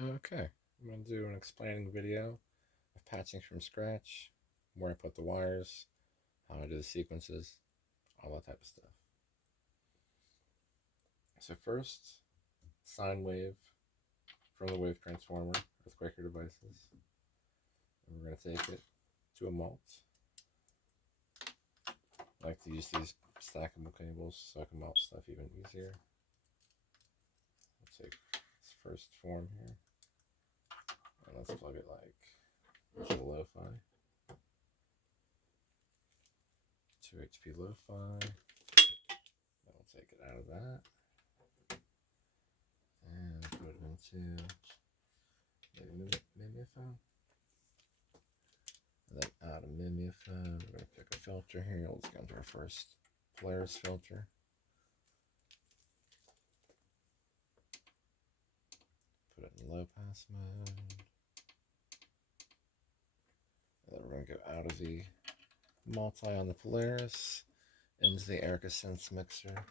Okay, I'm going to do an explaining video of patching from scratch, where I put the wires, how I do the sequences, all that type of stuff. So first, sine wave from the wave transformer with Quaker Devices. And we're going to take it to a mult. I like to use these stackable cables so I can melt stuff even easier. We'll take this first form here, and let's plug it like to the lo-fi. 2 HP lo-fi. Then we'll take it out of that and put it into maybe Mimeophone. And then out of Mimeophone, we're going to pick a filter here. Let's go into our first Polaris filter. Put it in low pass mode. And then we're going to go out of the multi on the Polaris into the Erica Sense mixer.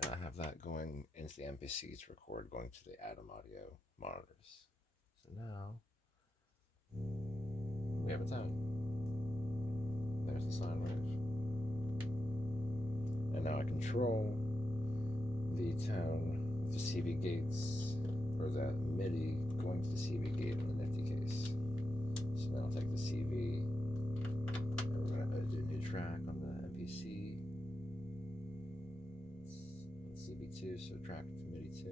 And I have that going into the MPC to record, going to the Atom Audio monitors. So now we have a tone. There's the sine wave. And now I control the tone with the CV gates, or that MIDI going to the CV gate in the Nifty case. So now I'll take the CV, and we're going to do a new track on the MPC. It's CV2, so track to MIDI 2.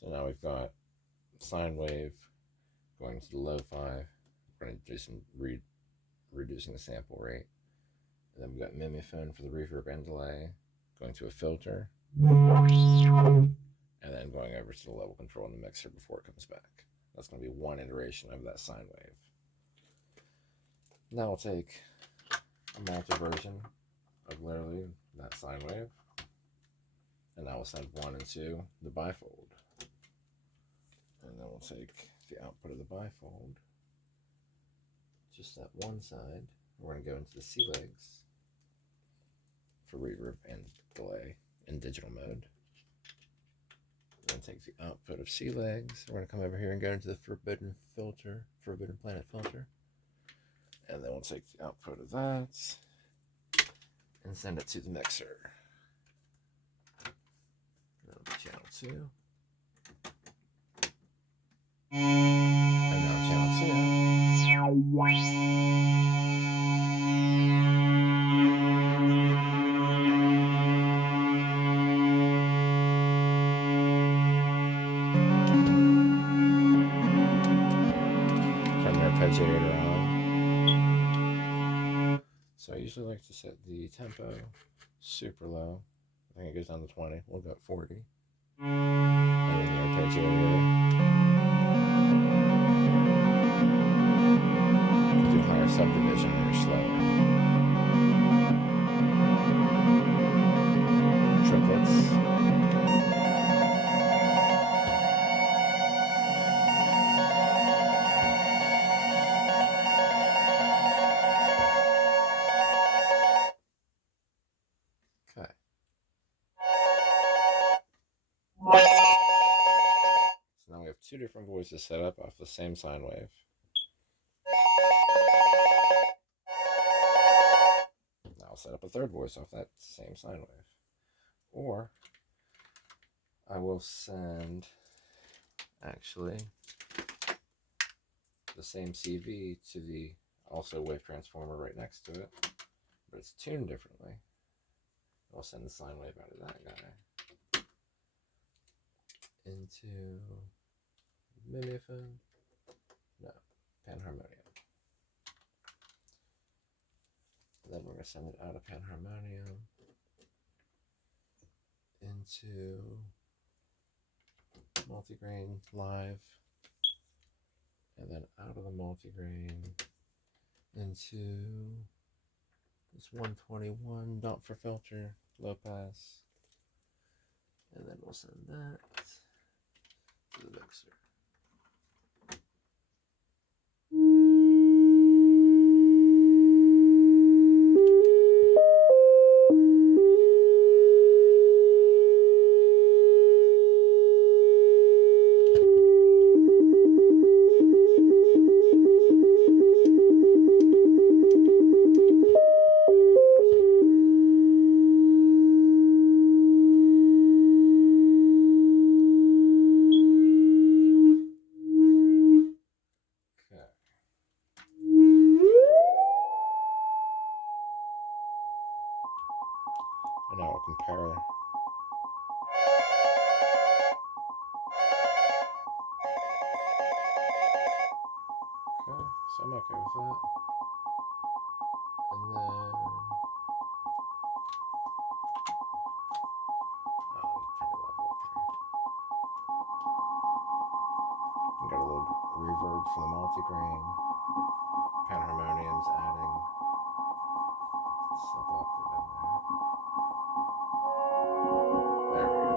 So now we've got sine wave going to the lo-fi. We're going to do some reducing the sample rate. And then we've got Mimeophone for the reverb and delay, going to a filter, and then going over to the level control in the mixer before it comes back. That's going to be one iteration of that sine wave. Now we'll take a multi version of literally that sine wave, and now we'll send 1 and 2 the bifold. And then we'll take the output of the bifold, just that one side. We're going to go into the C legs for reverb and delay in digital mode. Then take the output of C legs. We're going to come over here and go into the Forbidden Planet filter. And then we'll take the output of that and send it to the mixer. That'll be channel 2. And now channel 2. Arpeggiator on. So I usually like to set the tempo super low. I think it goes down to 20. We'll go at 40. And then the arpeggiator. You do higher subdivision when you're slower. Triplets. So now we have 2 different voices set up off the same sine wave. Now I'll set up a third voice off that same sine wave. Or I will send actually the same CV to the also wave transformer right next to it, but it's tuned differently. I'll send the sine wave out of that guy into Mimeophone, no, Panharmonium. And then we're going to send it out of Panharmonium into Multigrain Live, and then out of the Multigrain into this 121 dot for filter, low pass, and then we'll send that to the mixer. I'm okay with that. And then, oh, turn your level up here. We got a little reverb from the multigrain. Panharmonium's adding sub-octave in there. There we go.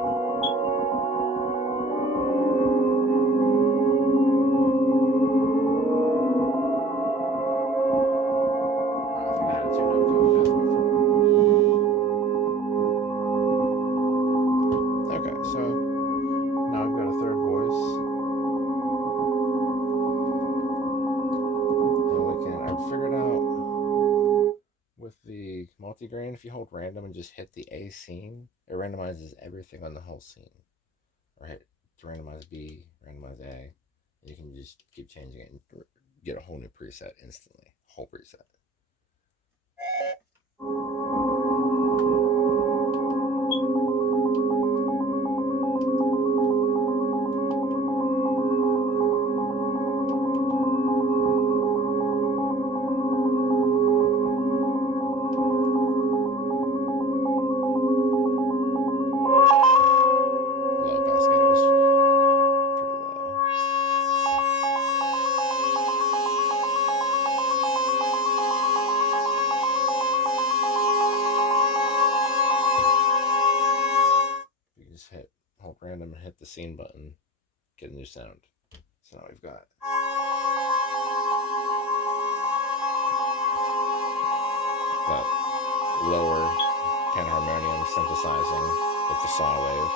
Okay, so now we've got a third voice. And we can, I've figured out with the multigrain, if you hold random and just hit the A scene, it randomizes everything on the whole scene. Or hit to randomize B, randomize A. You can just keep changing it and get a whole new preset instantly. Whole preset. Hold random and hit the scene button, get a new sound. So now we've got that lower panharmonium synthesizing with the saw wave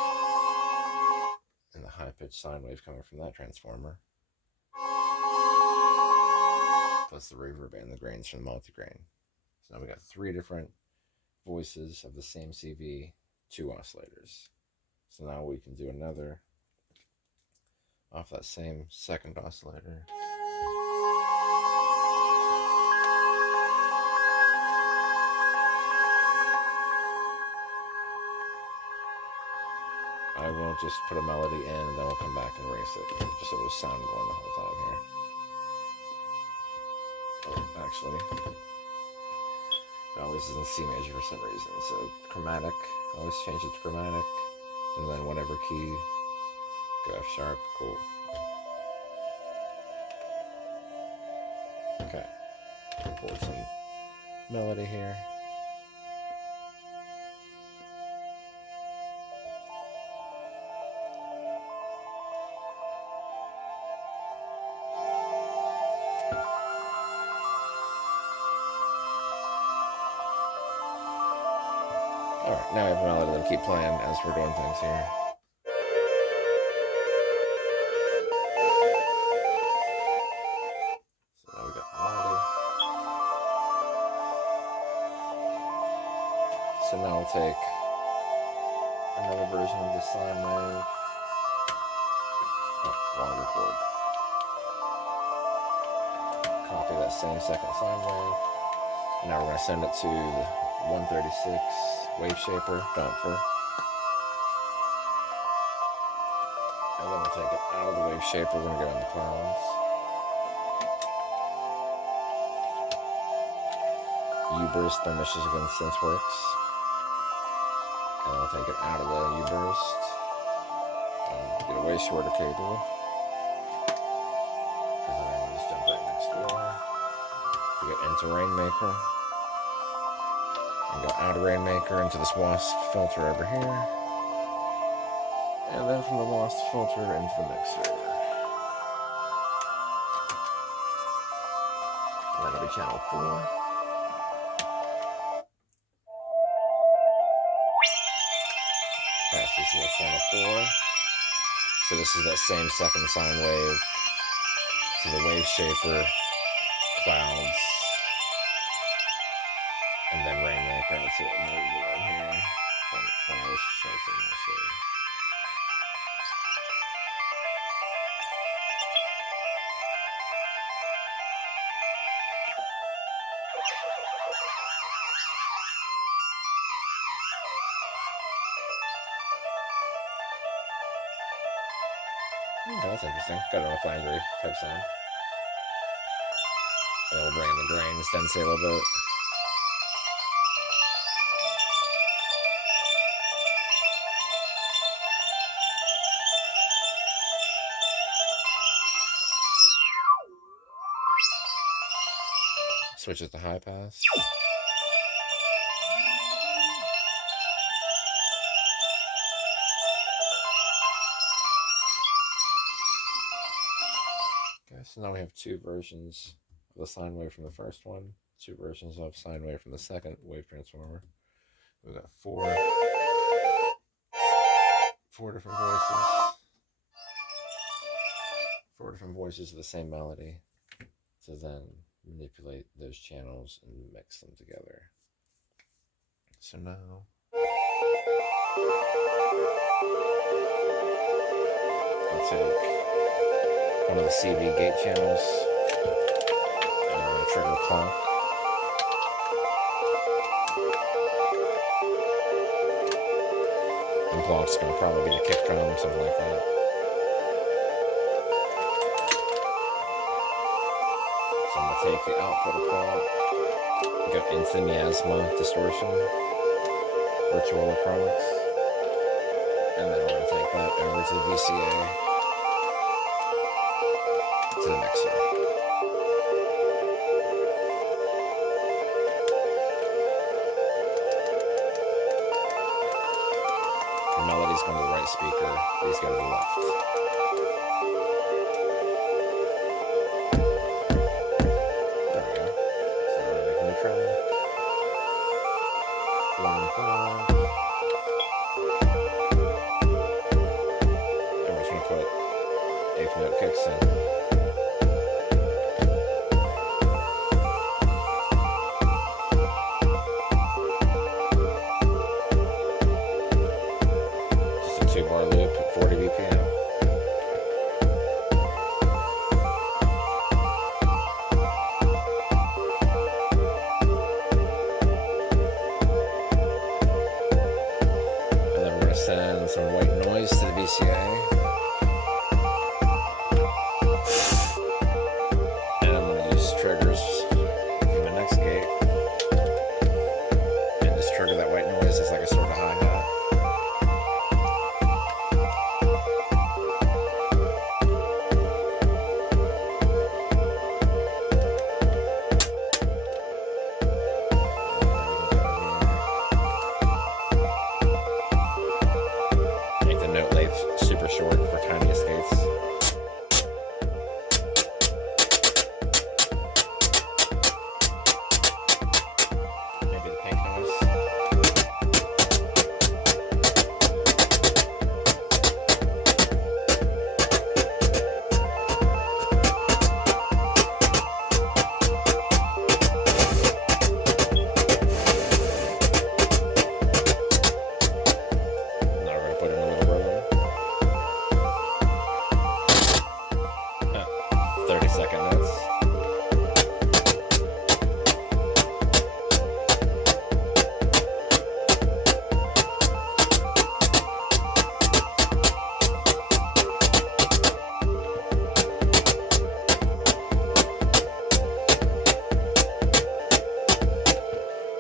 and the high pitched sine wave coming from that transformer, plus the reverb and the grains from the multigrain. So now we got 3 different voices of the same CV, 2 oscillators. So now we can do another off that same second oscillator. I will just put a melody in and then we'll come back and erase it, just so there's sound going the whole time here. Oh, actually, it always is in C major for some reason. So chromatic, I always change it to chromatic, and then whatever key, go F sharp, cool. Okay, record some melody here. Alright, now we have a melody that'll keep playing as we're doing things here. So now we got the melody. So now we'll take another version of the sine wave. Oh, wrong record. Copy that same second sine wave. And now we're going to send it to the 136 wave shaper, Dompfer. And then we'll take it out of the wave shaper, we're going to go in the clouds. U-Burst by Michigan Synthworks. And I'll take it out of the U-Burst. And get a way shorter cable. Because then I'll just jump right next door. We get into Rainmaker. And go out of Rainmaker into this Wasp filter over here. And then from the Wasp filter into the mixer. And that'll be channel 4. Okay, so this is a channel 4. So this is that same second sine wave to the wave shaper, clouds, and then Rainmaker. Let's see what moves it in here. Oh, that's interesting. Got it on a flangery type sound. And we'll bring in the grains, density a little bit. Switches to high pass. Okay, so now we have two versions of the sine wave from the first one, two versions of sine wave from the second wave transformer. We've got four different voices. Four different voices of the same melody to then manipulate those channels and mix them together. So now I'll take one of the CV gate channels and I'm going to trigger clonk. And clonk's going to probably be the kick drum or something like that. So I'm going to take the output of clonk, go into the miasma distortion, virtual electronics, and then we're going to take that over to the VCA, to the mixer. The melody's going to the right speaker, these go to the left. Note kicks in. Just a 2-bar loop at 40 BPM. And then we're going to send some white noise to the VCA. Triggers from the next gate and just trigger that white noise as like a sort of hi-hat. Make the note length super short for tiny escapes.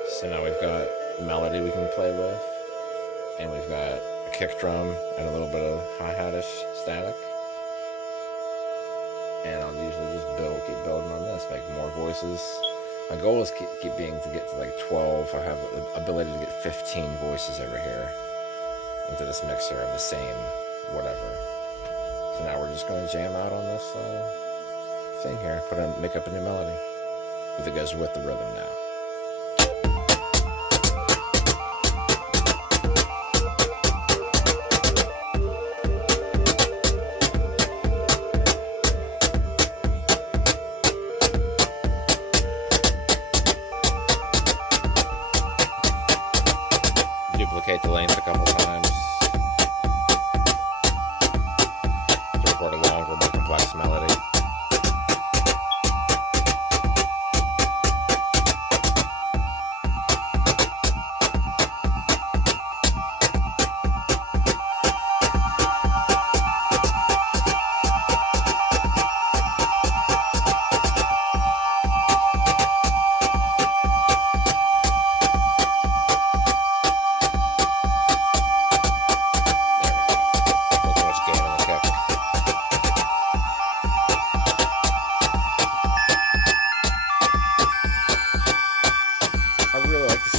So now we've got melody we can play with, and we've got a kick drum and a little bit of hi-hat-ish static. And I'll usually just keep building on this, make more voices. My goal is keep being to get to like 12. I have the ability to get 15 voices over here into this mixer of the same whatever. So now we're just going to jam out on this thing here, make up a new melody that goes with the rhythm now. Duplicate the length a couple times to record a longer, more complex melody.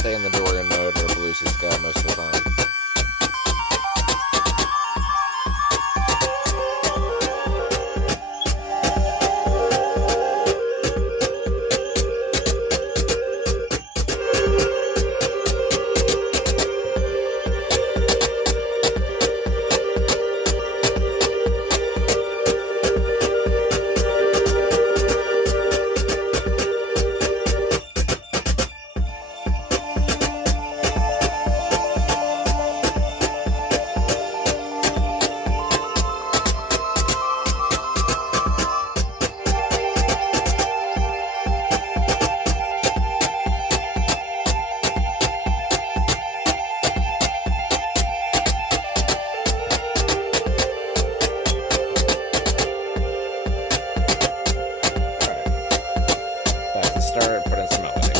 stay in the Dorian mode or Blue Sky most of the time. Start, put in some melody.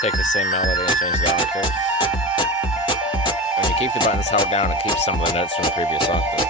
Take the same melody and change the octave. When you keep the buttons held down, it keeps some of the notes from the previous octave.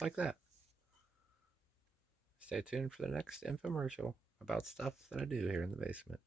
stuff like that. Stay tuned for the next infomercial about stuff that I do here in the basement.